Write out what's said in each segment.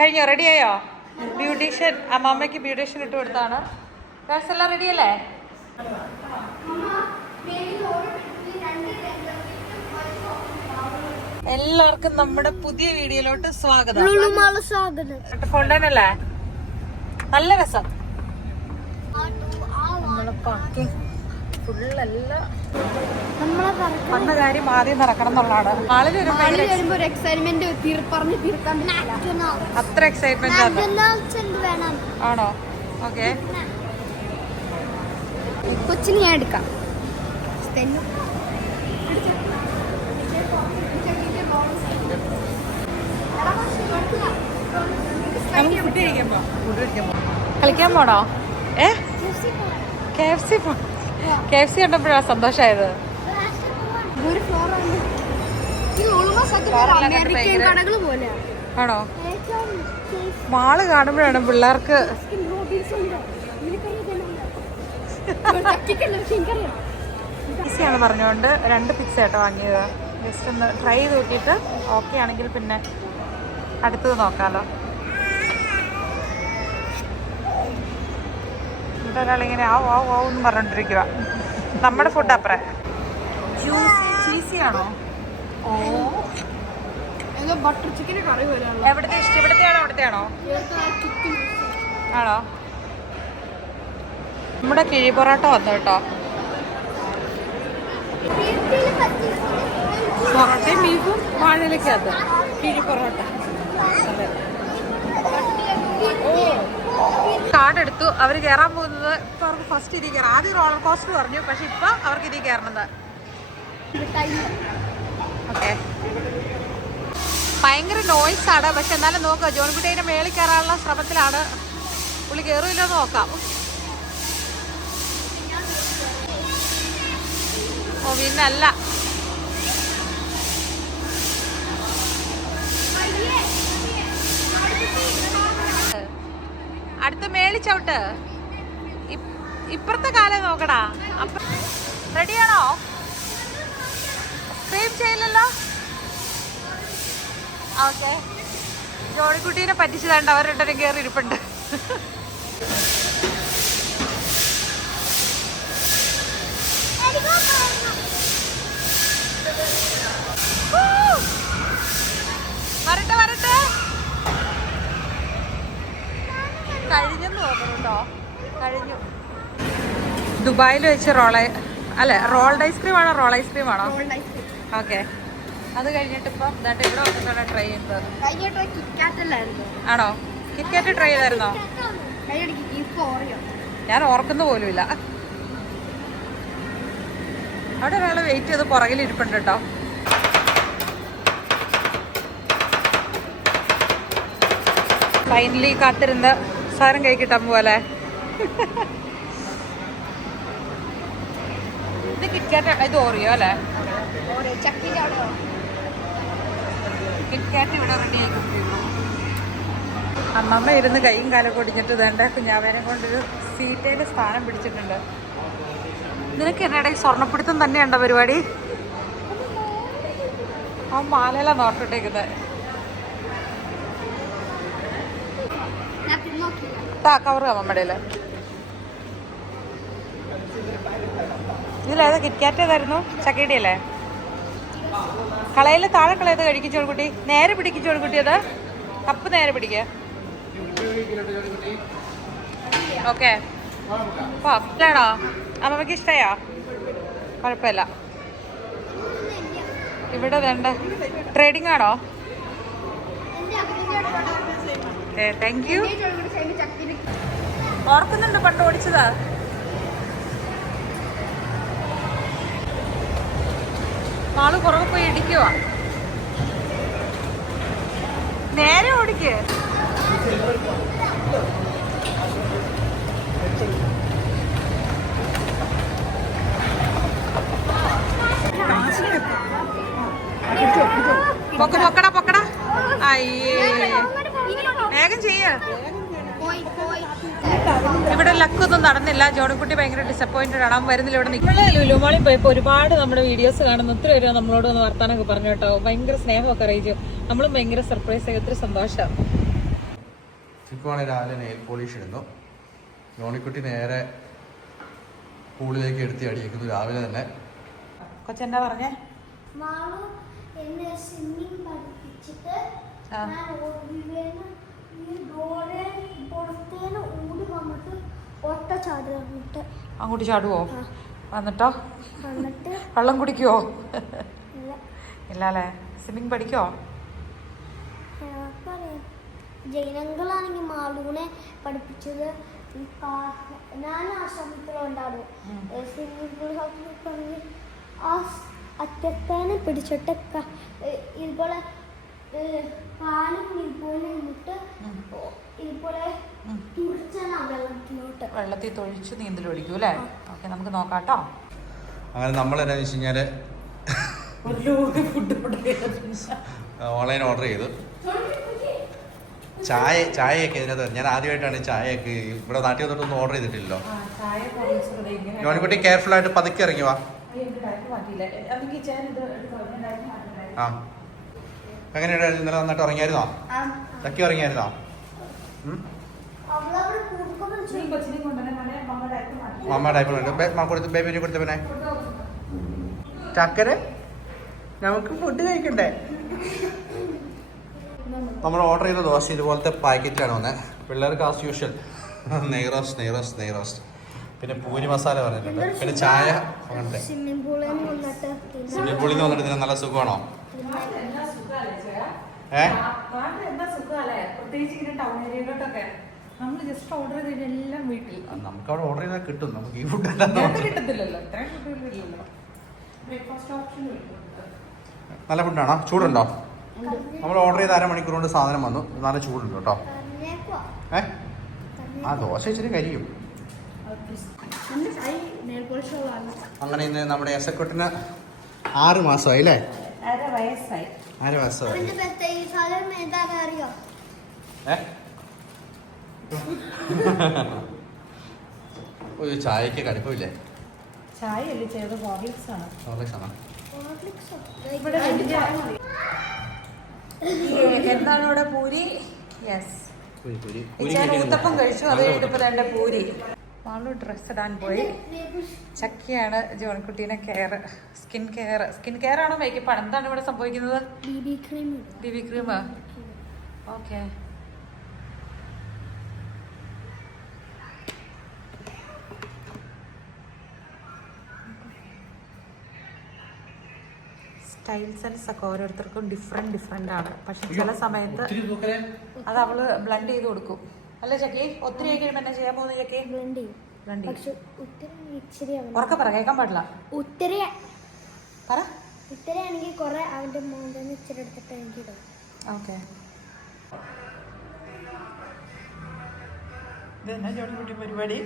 കഴിഞ്ഞോ? റെഡിയായോ beautician അമ്മാമ്മയ്ക്ക് beautician ഇട്ട് കൊടുത്താണ്. ഗേൾസ് എല്ലാം റെഡിയല്ലേ എല്ലാവർക്കും നമ്മുടെ പുതിയ വീഡിയോയിലോട്ട് സ്വാഗതം. കൊണ്ടുവന്നല്ലേ നല്ല രസം. നമ്മളെ പാക്കി ഫുള്ളെല്ലാം വന്ന കാര്യം ആദ്യം നടക്കണം എന്നുള്ളതാണ്. ആളിന് ഒരു വരുമ്പോ ഒരു എക്സൈറ്റ്മെന്റ് തീർ പറഞ്ഞ് തീർക്കാൻ അത്ര എക്സൈറ്റ്മെന്റ് ആണ്. ഓക്കെ. കൊച്ചിന് ഞാൻ എടുക്കാം. കളിക്കാൻ പോണോ? ഏ? കെ എഫ് സി പോ കെ എഫ് സി കണ്ടപ്പോഴാണ് സന്തോഷമായത്. ആണ്. മാൾ കാണുമ്പോഴാണ് പിള്ളേർക്ക്. ഈസിയാണ് പറഞ്ഞുകൊണ്ട് രണ്ട് പിക്സ് ആയിട്ട് വാങ്ങിയത്. ജസ്റ്റ് ഒന്ന് ട്രൈ ചെയ്ത് നോക്കിയിട്ട് ഓക്കെ ആണെങ്കിൽ പിന്നെ അടുത്തത് നോക്കാമല്ലോ ഒരാളിങ്ങനെ ആവും ആവും ആവും എന്ന് പറഞ്ഞോണ്ടിരിക്കുക നമ്മുടെ ഫുഡ് അപ്ര ജ്യൂസി ചീസി ആണോ? ഓ. ബട്ടർ കറി എവിടത്തെ അവിടത്തെയാണോ? ആണോ? നമ്മുടെ കിഴി പൊറോട്ട വന്നു കേട്ടോ. പൊറോട്ടയും ബീഫും വാഴയിലേക്കകത്ത് കിഴി പൊറോട്ട. കാർഡ് എടുത്തു. അവർ കയറാൻ പോകുന്നത് ഇപ്പൊ അവർക്ക് ഫസ്റ്റ് ഇതിൽ കയറാം ആദ്യം റോളർ കോസ്റ്റർ പറഞ്ഞു പക്ഷെ ഇപ്പൊ അവർക്ക് ഇതിൽ കയറണത് ഭയങ്കര നോയ്സ് ആണ്. പക്ഷെ എന്നാലും നോക്കുക ജോൺകുട്ടിയുടെ മേളിൽ കയറാനുള്ള ശ്രമത്തിലാണ്. പുള്ളി കയറില്ലോ നോക്കാം. ഓ പിന്നല്ല അടുത്ത മേളിച്ചോട്ട് ഇപ്പുറത്തെ കാലം നോക്കടാ. റെഡിയാണോ? Same ചെയ്യില്ലല്ലോ okay. ജോണിക്കുട്ടീനെ പറ്റിച്ചതാണ്ട് അവരുടെ കയറി ഇരിപ്പുണ്ട് ഊ! കഴിഞ്ഞെന്ന് തോന്നുന്നു കേട്ടോ കഴിഞ്ഞു. ദുബായിൽ വെച്ച് റോള അല്ല റോൾഡ് ഐസ്ക്രീം ആണോ റോൾ ഐസ്ക്രീം ആണോ? ഓക്കെ. അത് കഴിഞ്ഞിട്ട് ഇപ്പം ഇവിടെ വന്നിട്ടാണ് ട്രൈ ചെയ്തത്. ആണോ? കിറ്റ്കാറ്റ് ട്രൈ ചെയ്തായിരുന്നോ? ഞാൻ ഓർക്കുന്ന പോലുമില്ല. അവിടെ ഒരാൾ വെയിറ്റ് ചെയ്ത് പുറകിൽ ഇരിപ്പുണ്ട് കേട്ടോ. ഫൈനലി കാത്തിരുന്ന് സാധനം കൈ കിട്ടാൻ പോലെ ഇത് കിറ്റ്കാറ്റ് ഇത് ഓറിയോ അല്ലേ? കിറ്റ്കാറ്റ് ഇവിടെ റെഡി അമ്മമ്മ ഇരുന്ന് കൈയും കാലം കൊടിഞ്ഞിട്ട് വേണ്ട കുഞ്ഞാവേനെ കൊണ്ടൊരു സീറ്റയുടെ സ്ഥാനം പിടിച്ചിട്ടുണ്ട്. നിനക്ക് എന്നിടയിൽ സ്വർണപ്പിടുത്തം തന്നെയുണ്ടോ പരിപാടി? ആ മാലയിലാണ് നോട്ടിട്ടേക്കുന്നത് ഞാൻ തിന്നോക്കി താ കവറ് അമ്മമ്മയുടെ ഇതിലേതാ കിറ്റ്കാറ്റ് ഏതായിരുന്നു? ചക്കയുടെ അല്ലേ കളയിൽ താഴെ കളയത് കഴിക്കും കുട്ടി നേരെ പിടിക്കും കുട്ടി അത്. കപ്പ് നേരെ പിടിക്കുക ഓക്കെ ഇല്ലാണോ അമ്മമ്മക്ക് ഇഷ്ടയാ? കുഴപ്പമില്ല. ഇവിടെ വേണ്ട. ട്രേഡിംഗ് ആണോ? ഏ താങ്ക് യു ഓർക്കുന്നുണ്ട് പണ്ട് ഓടിച്ചതാ. ആൾ കുറവ് പോയി ഇടിക്കുവാ. നേരെ ഓടിക്ക് പൊക്ക പൊക്കടാ പൊക്കടാ അയ്യേ വേഗം ചെയ്യ പോയി പോയി ഇവിടെ നടന്നില്ല ജോണിക്കുട്ടി ഭയങ്കര ഡിസപ്പോയിന്റഡ് ആണ്. അവൻ വരുന്നില്ല ഇവിടെ നമ്മൾ ലുലുമാളിൽ പോയപ്പോൾ ഒരുപാട് നമ്മുടെ വീഡിയോസ് കാണുന്ന. ഒത്തിരി പേര് നമ്മളോട് ഒന്ന് വർത്താനൊക്കെ പറഞ്ഞു കേട്ടോ. ഭയങ്കര സ്നേഹമൊക്കെ അറിയിച്ചു. നമ്മളും ഭയങ്കര സർപ്രൈസ് ആയി. ഒത്തിരി സന്തോഷമാണ് ചിക്കുവാണെങ്കിൽ രാവിലെ നെയിൽ പോളിഷ് ഇടുന്നു ജോണിക്കുട്ടി നേരെ പൂളിലേക്ക് എടുത്തി അടിയിക്കുന്നു. രാവിലെ തന്നെ. കൊച്ചെന്നാ പറഞ്ഞേ? മാളു എന്നെ സ്വിമ്മിങ് പഠിപ്പിച്ചിട്ട് അങ്ങോട്ട് ചാടുവോ. വന്നിട്ടോ? വെള്ളം കുടിക്കുവോ? ഇല്ല. അല്ലേ സ്വിമ്മിങ് പഠിക്കോ ജൈനങ്ങളാണെങ്കിൽ പഠിപ്പിച്ചത് ഞാൻ ആശ്രമത്തിലുണ്ടാവും ഉം. സ്വിമ്മിംഗ് പൂൾ ഹൗസിൽ ആ സ് അറ്റത്തേനെ പിടിച്ചിട്ട് ഇതുപോലെ കാലും ഇതുപോലെ ഇതുപോലെ വെള്ളത്തിൽ തൊഴിച്ച് നീന്തൽ പഠിക്കും അല്ലേ ഓക്കെ നമുക്ക് നോക്കാട്ടോ. അങ്ങനെ നമ്മൾ എന്നാന്ന് വെച്ച് കഴിഞ്ഞാൽ ഓൺലൈൻ ഓർഡർ ചെയ്തു ചായ ചായയൊക്കെ ഇതിനകത്ത് ഞാൻ ആദ്യമായിട്ടാണ് ചായയൊക്കെ ഇവിടെ നാട്ടിൽ വന്നിട്ടൊന്നും ഓർഡർ ചെയ്തിട്ടില്ലല്ലോ. ജോണിക്കുട്ടി കെയർഫുൾ ആയിട്ട് പതുക്കി ഇറങ്ങി വാ. ആ എങ്ങനെയുണ്ടായിരുന്നു? ഇന്നലെ നന്നായിട്ട് ഇറങ്ങിയായിരുന്നോ ചക്കി ഇറങ്ങിയായിരുന്നോ മമ്മ ഉണ്ട് കൊടുത്ത് ബേബിന് കൊടുത്ത പിന്നെ ചക്കര നമുക്ക് ഫുഡ് കഴിക്കണ്ടേ? നമ്മൾ ഓർഡർ ചെയ്ത ദോശ ഇതുപോലത്തെ പാക്കറ്റാണ് വന്നത് പിള്ളേർക്ക് ആസ് യൂഷ്വൽ നെയ്റോസ്റ്റ് നെയ്റോസ്റ്റ് നെയ്റോസ്റ്റ് പിന്നെ പൂരി മസാല പറഞ്ഞിട്ടുണ്ട്. പിന്നെ ചായ അങ്ങനത്തെ. സ്വിമ്മിംഗ് പൂളിൽ നിന്ന് വന്നിട്ട് നല്ല സുഖമാണോ? ഏഹ് പ്രത്യേകിച്ച് ഇങ്ങനെ ടൗൺ ഏരിയയിലോട്ടൊക്കെ നമ്മൾ ജസ്റ്റ് ഓർഡർ ചെയ്ത് എല്ലാം വീട്ടിൽ. നമുക്ക് അവിടെ ഓർഡർ ചെയ്താൽ കിട്ടും. നമുക്ക് ഈ ഫുഡ് ഇങ്ങനത്തെ കിട്ടത്തില്ലല്ലോ. ഇത്രയും കിട്ടില്ലല്ലോ ബ്രേക്ക്ഫാസ്റ്റ് ഓപ്ഷൻ നല്ല ഫുഡാണോ ചൂടുണ്ടോ? നമ്മൾ ഓർഡർ ചെയ്ത് അരമണിക്കൂർ കൊണ്ട് സാധനം വന്നു. നല്ല ചൂടുണ്ട് കേട്ടോ. ഏ? ആ ദോശ ഇച്ചിരി കരിയും. അങ്ങനെ ഇന്ന് നമ്മുടെ എസക്കോട്ടിന് ആറ് മാസമായി അല്ലേ? അര വയസ്സായി. മാസമായി. അവന്റെ ബെത്ത ഈ സാധനം ഏതാണെന്ന് അറിയോ ഏ ഒരു ചായക്ക് കടുപ്പമില്ലേ? ചായ അല്ലേ ചെയ്ത് ഹോർലിക്സ് ആണ്? ഹോർലിക്സ് ആണോ ഇവിടെ എന്താണ് ഇവിടെ പൂരി? യെസ് പൂരി പൂരി. ഞാൻ ഊത്തപ്പം കഴിച്ചു അത് കഴിഞ്ഞിട്ട് എന്റെ പൂരി. മാളു ഡ്രസ് ഇടാൻ പോയി. ചക്കിയാണ് ജോൺകുട്ടീനെ care skin care skin care ആണോ മേക്കപ്പ് ആണ്? എന്താണ് ഇവിടെ സംഭവിക്കുന്നത്? B B cream B B cream okay style sense ഒക്കെ ഓരോരുത്തർക്കും ഡിഫറെന്റ് ഡിഫറെന്റ് ആണ്. പക്ഷെ ചില സമയത്ത് അത് അവൾ ബ്ലണ്ട് ചെയ്ത് കൊടുക്കും. അല്ലേ ചക്കി? ഒത്തിരി ആയി കഴിയുമ്പോൾ എന്നാ ചെയ്യാൻ പോകുന്നത് ചക്കി. ബ്ലണ്ട് ചെയ്യും. പക്ഷെ ഉറക്കെ പറ കേൾക്കാൻ പാടില്ല. ഉത്തര പറ. ഉത്തരയാണെങ്കിൽ കുറെ അവന്റെ മോന്തന്ന് ഇച്ചിരി എടുത്തിട്ട് എനിക്ക് ഇടും. ഓക്കെ. പരിപാടി?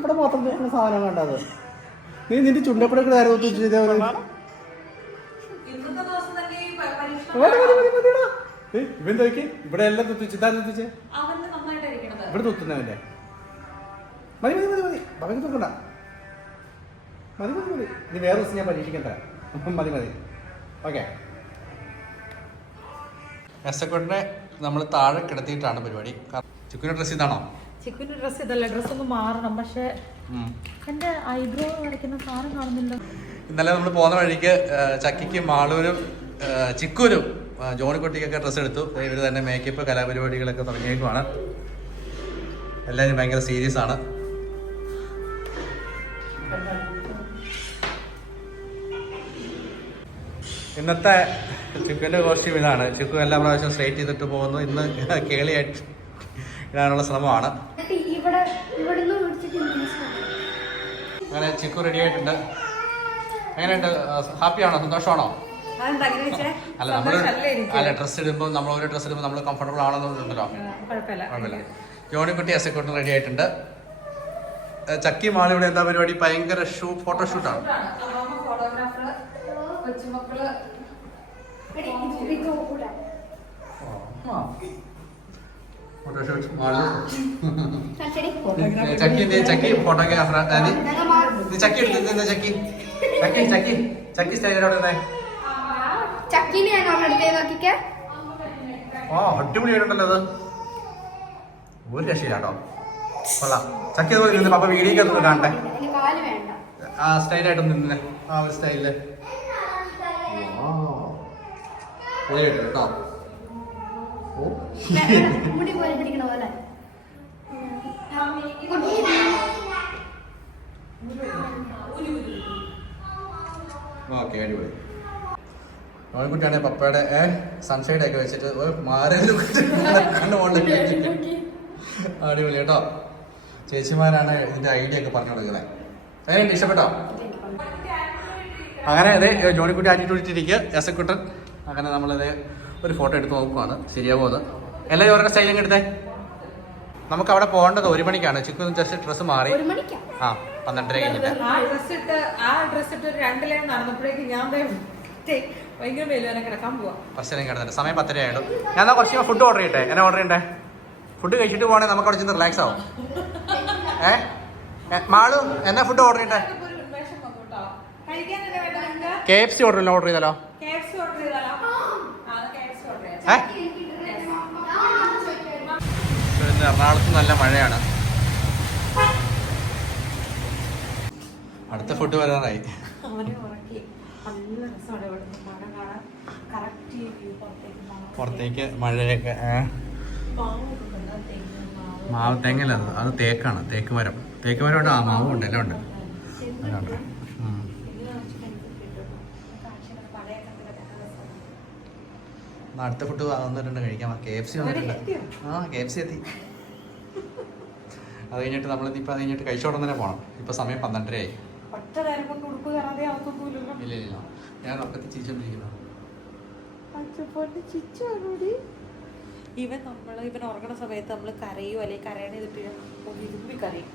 ഇവിടെ മാത്രം സാധനം കണ്ടത്. നീ നിന്റെ ചുണ്ടപ്പടൊക്കെ നേരെ ഇവൻ നോക്കി ഇവിടെ എല്ലാം തുത്തിച്ച് ഇതാ തുത്തിച്ച്? ഇവിടെ തുത്തുന്നവന്റെ മതി മതി മതി മതി. ബാബയ്ക്ക് തുക്കണ്ട മതി മതി മതി. നീ വേറെ ദിവസം ഞാൻ പരീക്ഷിക്കണ്ട. മതി മതി. ഓക്കെ. എസക്കൊട്ടിനെ നമ്മൾ താഴെ കിടത്തിയിട്ടാണ് പരിപാടി. ചിക്കുവിന്റെ ഡ്രസ്സ് ഇതാണോ? ചിക്കുവിന്റെ ഡ്രസ്സ് ഇതല്ല. ഡ്രസ്സ് ഒന്ന് മാറണം. പക്ഷെ എന്റെ ഐബ്രോ വരയ്ക്കുന്ന സാധനം കാണുന്നില്ല. ഇന്നലെ നമ്മൾ പോകുന്ന വഴിക്ക് ചക്കിക്ക് മാളൂരും ചിക്കൂരും ജോണിക്കുട്ടിക്കൊക്കെ ഡ്രസ്സ് എടുത്തു. ഇവർ തന്നെ മേക്കപ്പ് കലാപരിപാടികളൊക്കെ തുടങ്ങിയേക്കുവാണ്. എല്ലാവരും ഭയങ്കര സീരിയസ് ആണ്. ഇന്നത്തെ ചിക്കുവിന്റെ കോസ്റ്റ്യൂം ഇതാണ്. ചിക്കു എല്ലാ പ്രാവശ്യവും സ്ട്രേറ്റ് ചെയ്തിട്ട് പോകുന്നു. ഇന്ന് കേളിയായിട്ട് ഇടാനുള്ള ശ്രമമാണ്. അങ്ങനെ ചിക്കു റെഡി ആയിട്ടുണ്ട്. എങ്ങനെയുണ്ട്? ഹാപ്പിയാണോ സന്തോഷമാണോ? അല്ല നമ്മൾ? അല്ല ഡ്രസ്സ് ഇടുമ്പോൾ നമ്മൾ ഒരു ഡ്രസ്സ് ഇടുമ്പോൾ നമ്മൾ കംഫർട്ടബിൾ ആണെന്നുണ്ടല്ലോ കുഴപ്പമില്ല. ജോണിക്കുട്ടി എസക്കുട്ടി റെഡി ആയിട്ടുണ്ട്. ചക്കി മാളി ഇവിടെ എന്താ പരിപാടി? ഭയങ്കര ഷൂ ഫോട്ടോഷൂട്ടാണ്. ഫോട്ടോഷൂട്ട് ആണ്? കച്ചടി. ചക്കി ഫോട്ടോഗ്രാഫർ? ചക്കി ഫോട്ടോഗ്രാഫർ നീ ചക്കി എടുത്ത് ചക്കി? ചക്കി ചക്കി. ചക്കി സ്റ്റൈലോടെ ചക്കിനെ ഞാൻ അവിടെ എടുത്തേ നോക്കിക്കേ? ആ അടിപൊളിയായിട്ടുണ്ടല്ലോ അത്. ഒരു രക്ഷയില്ല കേട്ടോ കൊള്ളാം. ചക്കി ഇതുപോലെ നിന്ന് പപ്പ വീഡിയോ എടുത്ത് കാണട്ടെ. എനിക്ക് കാൽ വേണ്ട. ആ സ്റ്റൈലായിട്ടൊന്ന് നിന്നെ. ആ ഒരു സ്റ്റൈലിൽ പൊളിയായിട്ട് കേട്ടോ ഓ. മുടി പോലെ പിടിക്കണ പോലെ. ഓക്കെ അടിപൊളി. നോൺകുട്ടിയാണ് പപ്പയുടെ ഏ സൺഷൈഡ് ഒക്കെ വെച്ചിട്ട് ഒരു അടിപൊളി കേട്ടോ. ചേച്ചിമാരാണ് ഇതിന്റെ ഐഡിയ ഒക്കെ പറഞ്ഞു കൊടുക്കുന്നത്. അതിനുണ്ട് ഇഷ്ടപ്പെട്ടോ? അങ്ങനെ അതെ ജോണിക്കുട്ടി ആറ്റിട്ടിരിക്കുക എസക്കുട്ടൻ അങ്ങനെ നമ്മളത് ഒരു ഫോട്ടോ എടുത്ത് നോക്കുവാണ്. ശരിയാവോ അത്? എല്ലാവരും ഓരോ സ്റ്റൈലും എടുത്തേ നമുക്ക് അവിടെ പോകേണ്ടത് ഒരു മണിക്കാണ്. ചിക്കു ജസ്റ്റ് ഡ്രസ്സ് മാറി. ഒരു മണിക്കാ? ആ പന്ത്രണ്ടര കഴിഞ്ഞിട്ട്. ഭയങ്കര കിടക്കാൻ പോവാ. ഫസ്റ്റ് കിടന്നിട്ട്. സമയം പത്തര ആയിട്ടും ഞാൻ കുറച്ച് ഫുഡ് ഓർഡർ ചെയ്യട്ടെ? എന്നാ ഓർഡർ ചെയ്യണ്ടേ? ഫുഡ് കഴിച്ചിട്ട് പോകണേ നമുക്ക് അവിടെ ചെന്ന് റിലാക്സ് ആവും. ഏ? മാളും എന്നാ ഫുഡ് ഓർഡർ ചെയ്യട്ടെ? K F C order order ചെയ്താലോ? എറണാകുളത്ത് നല്ല മഴയാണ്. അടുത്ത ഫുഡ് വരാറായി. അവനെ ഉറക്കി. നല്ല രസമാണ് പുറത്തേക്ക് മഴയൊക്കെ? മാവ് തെങ്ങല്ല അത് തേക്കാണ് തേക്ക് മരം. തേക്ക് മരം ഉണ്ട് ആ മാവും ഉണ്ട് എല്ലാം ഉണ്ട്. എല്ലാം. എന്നാ അടുത്ത ഫുഡ് വന്നിട്ടുണ്ട് കഴിക്കാം. കെ എഫ് സി വന്നിട്ടുണ്ട്. ആ കെ എഫ് സി എത്തി. അത് കഴിഞ്ഞിട്ട് നമ്മൾ ഇപ്പം അത് കഴിഞ്ഞിട്ട് കഴിച്ചോടം തന്നെ പോകണം ഇപ്പം സമയം പന്ത്രണ്ടരയായി. ഇല്ല ഇല്ല ഞാൻ ഉറക്കത്തിൽ ചിരിച്ചോണ്ടിരിക്കുന്നു. ഇവൻ നമ്മൾ ഇവൻ ഉറങ്ങുന്ന സമയത്ത് നമ്മൾ കരയോ അല്ലെങ്കിൽ കരയണ ചെയ്തിട്ട് ഒന്ന് ഇരുമ്പി കരയും.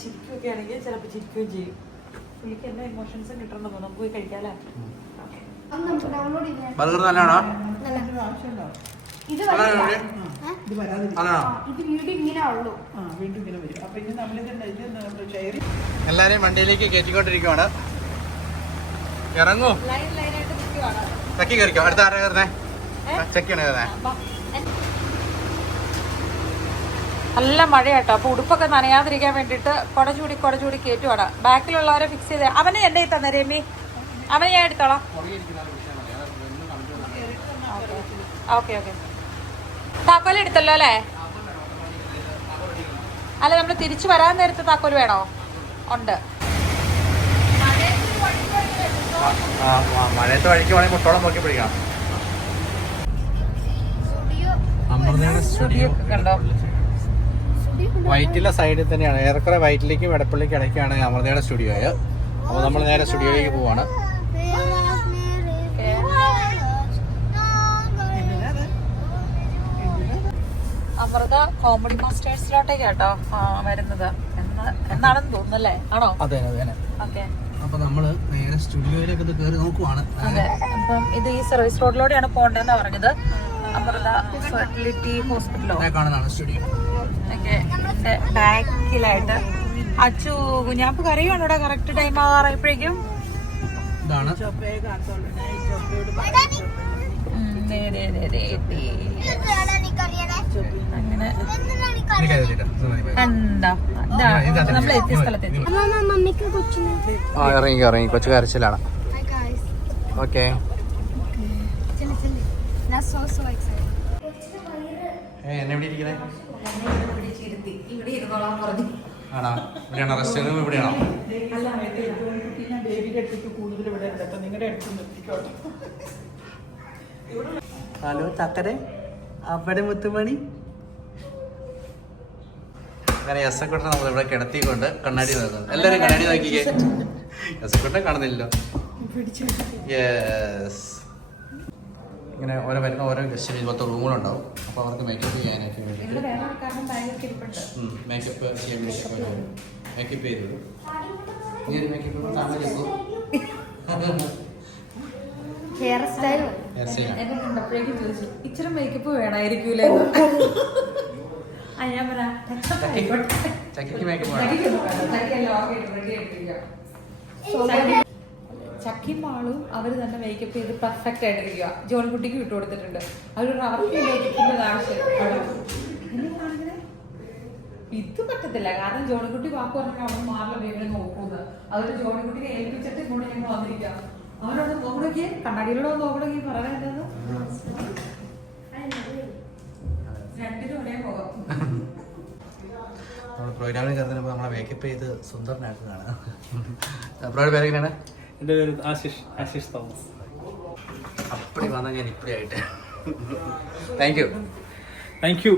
ചിരിക്കുകയൊക്കെ ആണെങ്കിൽ ചിലപ്പോൾ ചിരിക്കുകയും ചെയ്യും. പുള്ളിക്ക് എല്ലാ ഇമോഷൻസും കിട്ടണമെന്നോ നമുക്ക് പോയി കഴിക്കാലോ? ബർഗർ നല്ലതാണോ? ഇത് എല്ലാരെയും വണ്ടിയിലേക്ക് കയറ്റിക്കൊണ്ടിരിക്കുവാണ്. ഇറങ്ങൂ. ചക്കി കയറിക്കോ. അടുത്ത ആരാ കയറുന്നേ? ചക്കിയാണ് കയറുന്നേ. നല്ല മഴയാട്ടോ. അപ്പൊ ഉടുപ്പൊക്കെ നനയാതിരിക്കാൻ വേണ്ടിട്ട് കൊട ചൂടി കൊട ചൂടി കയറ്റുവാണ് ബാക്കിലുള്ളവരെ ഫിക്സ് ചെയ്ത്. അവനെ എന്റെ തന്നെ രമി. അവനെ ഞാൻ എടുത്തോളാം. Okay okay. താക്കോൽ എടുത്തല്ലോ അല്ലേ? അല്ല നമ്മൾ തിരിച്ചു വരാൻ നേരത്തെ താക്കോൽ വേണോ? ഉണ്ട്. മഴയത്ത് വഴിക്ക് വേണമെങ്കിൽ മുട്ടോളം നോക്കി പിടിക്കണം സ്റ്റുഡിയോ കണ്ടോ? വൈറ്റിലെ സൈഡിൽ തന്നെയാണ്. ഏറെക്കുറെ വൈറ്റിലേക്കും വെടപ്പള്ളിക്കും ഇടയ്ക്കാണ് അമൃതയുടെ സ്റ്റുഡിയോ അപ്പോൾ നമ്മൾ നേരെ സ്റ്റുഡിയോയിലേക്ക് പോവാണ്. അമൃത കോമഡി മാസ്റ്റേഴ്സിലോട്ടേക്കാട്ടോ വരുന്നത്. എന്നാണെന്ന് തോന്നുന്നല്ലേ ആണോ? അതെ അതെ. ഓക്കെ. അപ്പോൾ നമ്മൾ നേരെ സ്റ്റുഡിയോയിലേക്ക് ഇത് കയറി നോക്കുവാണ്. അതെ അപ്പം ഇത് ഈ സർവീസ് റോഡിലൂടെയാണ് പോകേണ്ടതെന്ന് പറഞ്ഞത്. അമൃത ഫെർട്ടിലിറ്റി ഹോസ്പിറ്റലോ കാണുന്നതാണ് സ്റ്റുഡിയോ ബാക്കിലായിട്ട്. അച്ചു കുഞ്ഞാപ്പ് കരയുവാണ് ഇവിടെ? കറക്റ്റ് ടൈം ആകാറായപ്പോഴേക്കും ഇതാണ്. നേരെ കാത്തോളൂ അങ്ങനെ ഇറങ്ങി ഇറങ്ങി. കൊച്ചു കരച്ചിലാണ്. ഓക്കെ. എന്നെ ഇവിടെ ആണോ? ഇവിടെയാണോ? റെസ്റ്റ് റൂം ഇവിടെയാണോ? ഹലോ ചക്കരെ അവിടെ മുത്തുമണി. അങ്ങനെ യസക്കുട്ടനെ നമ്മൾ ഇവിടെ കിടത്തിക്കൊണ്ട് കണ്ണാടി നോക്കുന്നത് എല്ലാവരും കണ്ണാടി നോക്കിക്കേ. യസക്കുട്ടനെ കാണുന്നില്ലല്ലോ. യെസ് ഇങ്ങനെ ഓരോ വരുന്ന ഓരോ ഗസ്റ്റിന് റൂമുകൾ ഉണ്ടാവും. അപ്പോൾ അവർക്ക് മേക്കപ്പ് ചെയ്യാനൊക്കെ വേണ്ടിയിട്ട്. മേക്കപ്പ് ചെയ്യാൻ വേണ്ടി മേക്കപ്പ് ചെയ്തു. ഈ നീ ഒരു മേക്കപ്പ് ചെന്നു ഹെയർ സ്റ്റൈൽ ഹെയർ സ്റ്റൈലാണ് എന്നെ കണ്ടപ്പോഴേക്കും ചോദിച്ചു ഇച്ചിരി മേക്കപ്പ് വേണമായിരിക്കൂലേ ഞാൻ ചക്കി മാളും അവർ തന്നെ മേക്കപ്പ് ചെയ്ത് പെർഫെക്റ്റ് ആയിട്ടിരിക്കുക ജോൺകുട്ടിക്ക് വിട്ടു കൊടുത്തിട്ടുണ്ട്. അവർ മേക്കപ്പിന്റെ ആവശ്യം ഇത് പറ്റത്തില്ല. കാരണം ജോണിക്കുട്ടി വാക്ക് പറഞ്ഞാൽ അവൻ മാറില്ല വേഗം നോക്കുന്നത് അതുകൊണ്ട് ജോണിക്കുട്ടിനെ ഏൽപ്പിച്ചിട്ട് ഇങ്ങോട്ട് ഞങ്ങൾ വന്നിരിക്കാം അവനോട് നോക്കണോക്കിയേ കണ്ണാടിയിലൂടെ ഒന്ന് നോക്കണോക്കി പറയാനുള്ളത് രണ്ടിനും ഒരേ പോകാം നമ്മൾ പ്രോഗ്രാമിന് കയറുന്നതിന് നമ്മളെ മേക്കപ്പ് ചെയ്ത് സുന്ദരനാക്കുന്നതാണ് പ്രോയുടെ പേര് എങ്ങനെയാണ്? എന്റെ പേര് ആശിഷ് ആശിഷ് തോമസ്. അപ്പടി വന്നാൽ ഞാൻ ഇപ്പടി ആയിട്ട്. താങ്ക് യു താങ്ക് യു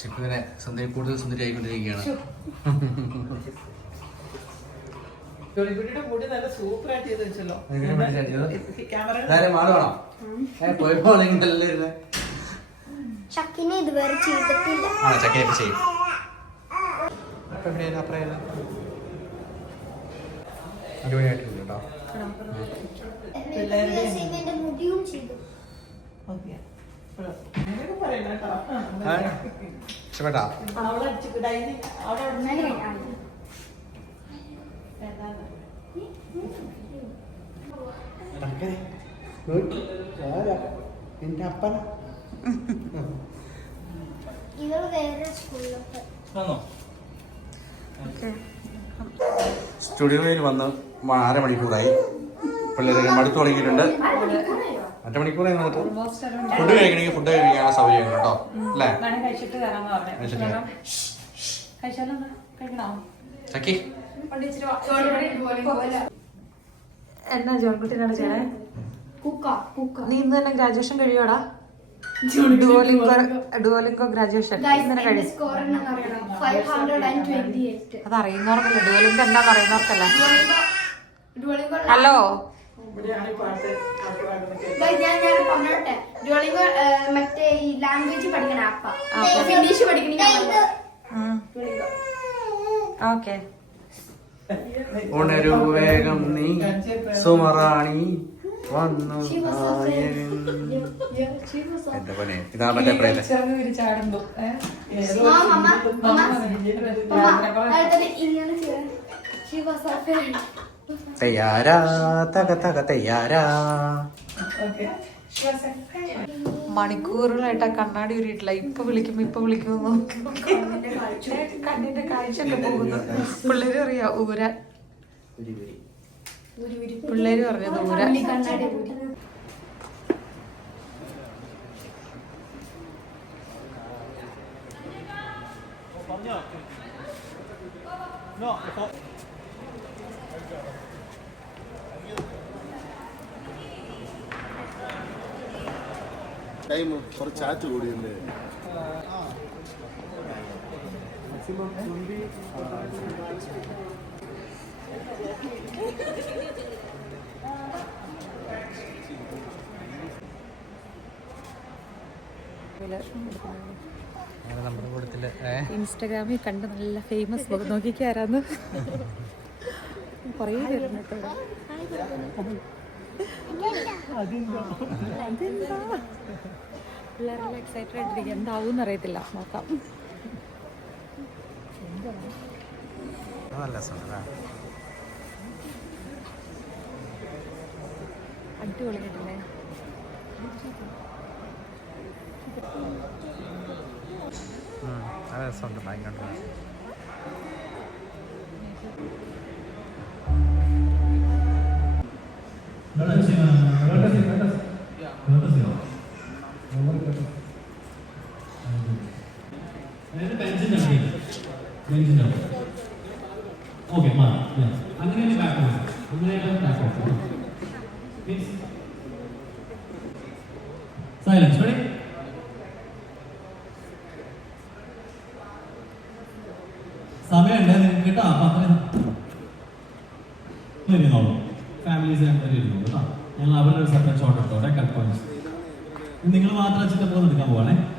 ചിക്കുവിനെ സുന്ദരി കൂടുതൽ സുന്ദരിയായിക്കൊണ്ടിരിക്കുകയാണ്. ജോലിക്കുട്ടിയുടെ മുടി നല്ല സൂപ്പർ ആയിട്ട് ചെയ്ത് വെച്ചല്ലോ. ഷക്കിനെ ഇതുവരെ ചെയ്തിട്ടില്ല. അടിപൊളിയായിട്ടുണ്ട് കേട്ടോ. മുടിയും ചെയ്തു. ഓക്കെ. ഇഷ്ടപ്പെട്ടാ? അവിടെ ഡൈനിങ് അവിടെ അങ്ങനെ എന്റെ അപ്പന. സ്റ്റുഡിയോയിൽ വന്ന്? അരമണിക്കൂറായി പിള്ളേരൊക്കെ മടുത്തു തുടങ്ങിയിട്ടുണ്ട്. അര മണിക്കൂറായി വന്നിട്ട്. ഫുഡ് കഴിക്കണമെങ്കിൽ ഫുഡ് കഴിക്കാനുള്ള സൗകര്യം കേട്ടോ. അല്ലേ? കഴിച്ചിട്ട് ചക്കി. എന്നാ ജോൺകുട്ടിനോട് ചെയ്യണേ നീ ഇന്ന് തന്നെ ഗ്രാജുവേഷൻ കഴിയോടാ? ഡുവോലിംഗോ ഡുവോലിംഗോ ഗ്രാജുവേഷൻ അത് അറിയുന്നവർക്കല്ല ഡുവോലിംഗോ എന്താന്ന് അറിയുന്നവർക്കല്ല ഹലോ? മറ്റേ ഈ ലാംഗ്വേജ് പഠിക്കണ ആപ്പാ. Okay. ഇംഗ്ലീഷ് പഠിക്കണെങ്കിൽ ഓക്കെ. ഉണരു വേഗം നീ. സുമറാണി വന്നു എന്റെ പണി? മറ്റേ പ്രേത തയ്യാറാ തക തക തയ്യാറാ. ഓക്കെ. മണിക്കൂറുകളായിട്ട് ആ കണ്ണാടി ഉരുട്ടില്ല ഇപ്പൊ വിളിക്കും ഇപ്പൊ വിളിക്കും കണ്ണിന്റെ കാഴ്ചയൊക്കെ പോകുന്നു. പിള്ളേര് അറിയാ ഊരാൻ പിള്ളേര് പറഞ്ഞത് ഊരാൻ പുള്ളി ടൈം കുറച്ച് ചാറ്റ് കൂടിയുണ്ട് ഏ ഇൻസ്റ്റാഗ്രാമിൽ കണ്ട് നല്ല ഫേമസ് മുഖം നോക്കിക്കാരാന്ന് കുറേ പേരുണ്ട് കേട്ടോ? പിള്ളേരെല്ലാം എക്സൈറ്റഡ് ആയിട്ടിരിക്കും എന്താവും അറിയത്തില്ല നോക്കാം. അടിപൊളി അടിപൊളിയായിട്ടില്ലേ നല്ല രസമുണ്ട് ഭയങ്കര ഓക്കെ മാറി അങ്ങനെ ബാക്ക് അങ്ങനെ ബാക്ക് സൈലൻസ് റെഡി സമയമുണ്ട് നിങ്ങൾക്ക് കേട്ടോ അപ്പൊ അത്രയും ഇരുന്നോളൂ ഫാമിലീസ് രണ്ടുപേരും ഇരുന്നോളൂ കേട്ടോ ഞങ്ങൾ അവരുടെ ഒരു സെപ്പറേറ്റ് ഷോട്ട് എടുത്തോട്ടെ കട്ട് പോയിന്റ്സ് നിങ്ങൾ മാത്രം അച്ഛന്റെ പോകുന്ന എടുക്കാൻ പോവാണേ.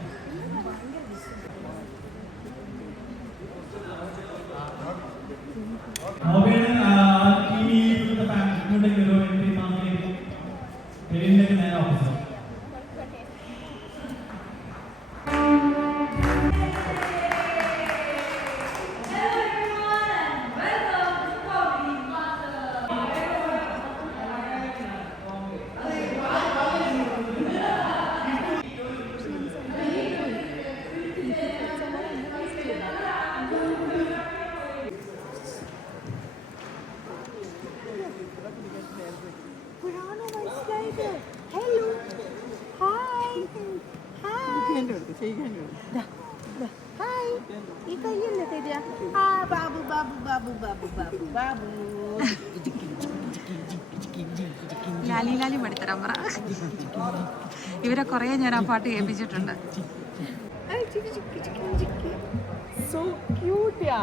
ഞാൻ ആ പാട്ട് കേൾപ്പിച്ചിട്ടുണ്ട് സോ ഞാൻ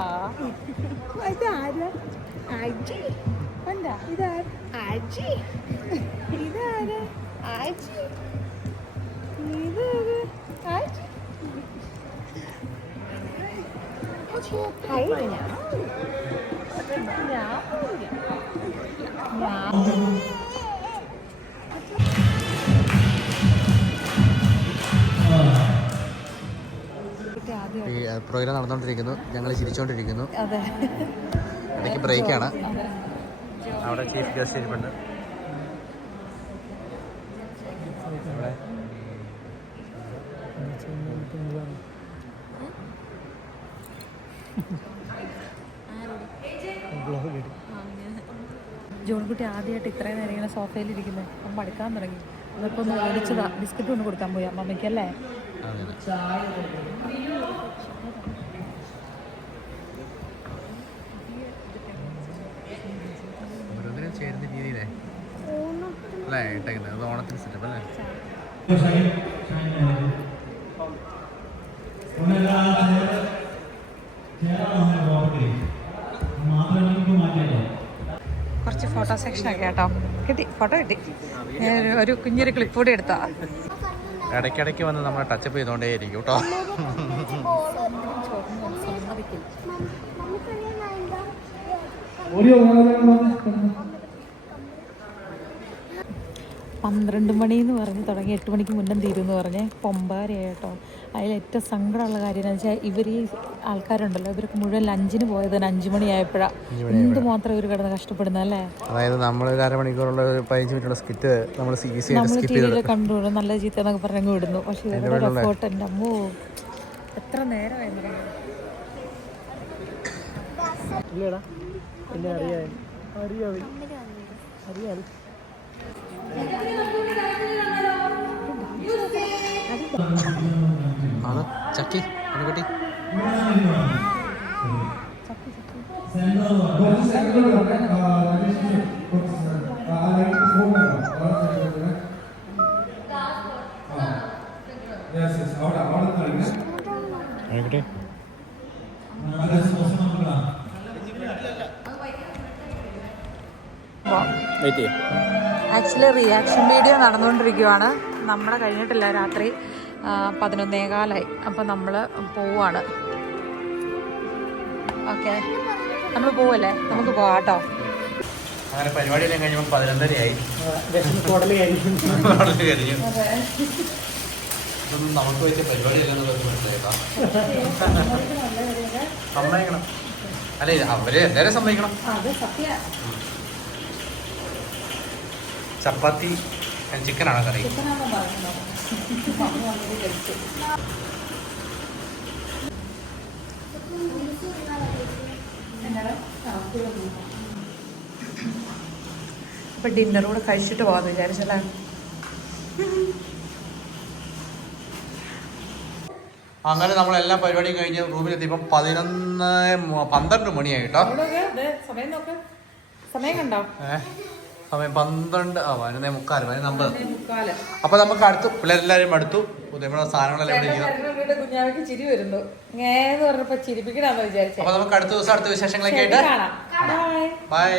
ഈ പ്രോഗ്രാം നടന്നുകൊണ്ടിരിക്കുന്നു ഞങ്ങൾ ചിരിച്ചുകൊണ്ടിരിക്കുന്നു അതെ. ഇടയ്ക്ക് ബ്രേക്കാണ്. അവിടെ ചീഫ് ഗസ്റ്റ് ഇരിപ്പുണ്ട്. ജോൺകുട്ടി ആദ്യമായിട്ട് ഇത്രയും നേരം ഇങ്ങനെ സോഫയിൽ ഇരിക്കുന്നത് അപ്പം മടുക്കാൻ തുടങ്ങി. അതൊക്കെ ഒന്ന് ഓടിച്ചതാ ബിസ്ക്കറ്റ് കൊണ്ട് കൊടുക്കാൻ പോയി അമ്മമ്മയ്ക്ക് അല്ലേ? ഇട്ടേക്കുന്നത് അത് ഓണത്തിന് സെറ്റപ്പ് അല്ലേ? കുറച്ച് ഫോട്ടോ സെക്ഷൻ ഒക്കെ കേട്ടോ. കിട്ടി ഫോട്ടോ കിട്ടി. ഒരു- ഒരു കുഞ്ഞൊരു ക്ലിപ്പ് കൂടി എടുത്താ ഇടയ്ക്കിടയ്ക്ക് വന്ന് നമ്മൾ ടച്ചപ്പ് ചെയ്തോണ്ടേ ഇരിക്കും കേട്ടോ. ഓടിയോ പന്ത്രണ്ട് മണി എന്ന് പറഞ്ഞ് തുടങ്ങി എട്ട് മണിക്ക് മുന്നേ തീരും എന്ന് പറഞ്ഞ് പൊമ്പാരയായി കേട്ടോ അതിൽ ഏറ്റവും സങ്കടമുള്ള കാര്യം എന്ന് വെച്ചാൽ ഇവർ ഈ ആൾക്കാരുണ്ടല്ലോ ഇവർക്ക് മുഴുവൻ ലഞ്ചിന് പോയത് തന്നെ അഞ്ച് മണിയായപ്പോഴാണ് എന്തുമാത്രം ഇവർ കിടന്ന് കഷ്ടപ്പെടുന്നത് അല്ലേ? അതായത് നമ്മൾ ഒരു അരമണിക്കൂറുള്ള ഒരു പതിനഞ്ച് മിനിറ്റുള്ള സ്കിറ്റ് നമ്മൾ ഈസി ആയിട്ട് നമ്മൾ സ്കിപ്പ് ടി ചെയ്ത് വിയിൽ കണ്ടുവിടും നല്ല ചീത്ത എന്നൊക്കെ പറഞ്ഞങ്ങ് വിടുന്നു. പക്ഷേ ഇവരുടെ എഫേർട്ട് എന്റെ അമ്മോ. എത്ര നേരമായിരുന്നു? ഇല്ലടാ. പിന്നെ അറിയാം. അറിയാം. അറിയാം. ആണ്? ചക്കി അനുകുട്ടി അനുകുട്ടി റിയാക്ഷൻ വീഡിയോ നടന്നുകൊണ്ടിരിക്കുവാണ്. നമ്മളെ കഴിഞ്ഞിട്ടില്ല രാത്രി പതിനൊന്നേകാലായി. അപ്പം നമ്മൾ പോവാണ്. ഓക്കെ നമ്മൾ പോവല്ലേ? നമുക്ക് പോവാം കേട്ടോ. അങ്ങനെ പരിപാടിയെല്ലാം കഴിഞ്ഞപ്പോൾ പതിനൊന്നരയായി. കഴിഞ്ഞു. ഇതൊന്നും നമുക്ക് സമ്മതിക്കണം. അല്ലേ അവർ എല്ലാവരും സമ്മതിക്കണം. ചപ്പാത്തി ചിക്കനാണോ കറി. അപ്പൊ ഡിന്നർ കൂടെ കഴിച്ചിട്ട് പോവാന്ന് വിചാരിച്ചല്ലേ അങ്ങനെ നമ്മൾ എല്ലാ പരിപാടിയും കഴിഞ്ഞ് റൂമിലെത്തിയപ്പം പതിനൊന്ന് പന്ത്രണ്ട് മണിയായിട്ടോ സമയം നോക്ക്. സമയം കണ്ടോ? ഏഹ് സമയം പന്ത്രണ്ട് ആ പതിനൊന്നേ മുക്കാൽ പതിനൊന്ന് അമ്പത്. അപ്പൊ നമുക്ക് അടുത്തു പിള്ളേരെല്ലാരും അടുത്തു. നമ്മുടെ സാധനങ്ങളെല്ലാം ഇവിടെ ഇരിക്കുന്നു. കുഞ്ഞാവയ്ക്ക് ചിരി വരുന്നു. ഏന്ന് പറഞ്ഞപ്പോ ചിരിപ്പിക്കണമെന്ന് വിചാരിച്ചു. അപ്പൊ നമുക്ക് അടുത്ത ദിവസം അടുത്ത വിശേഷങ്ങളൊക്കെ ആയിട്ട് ബൈ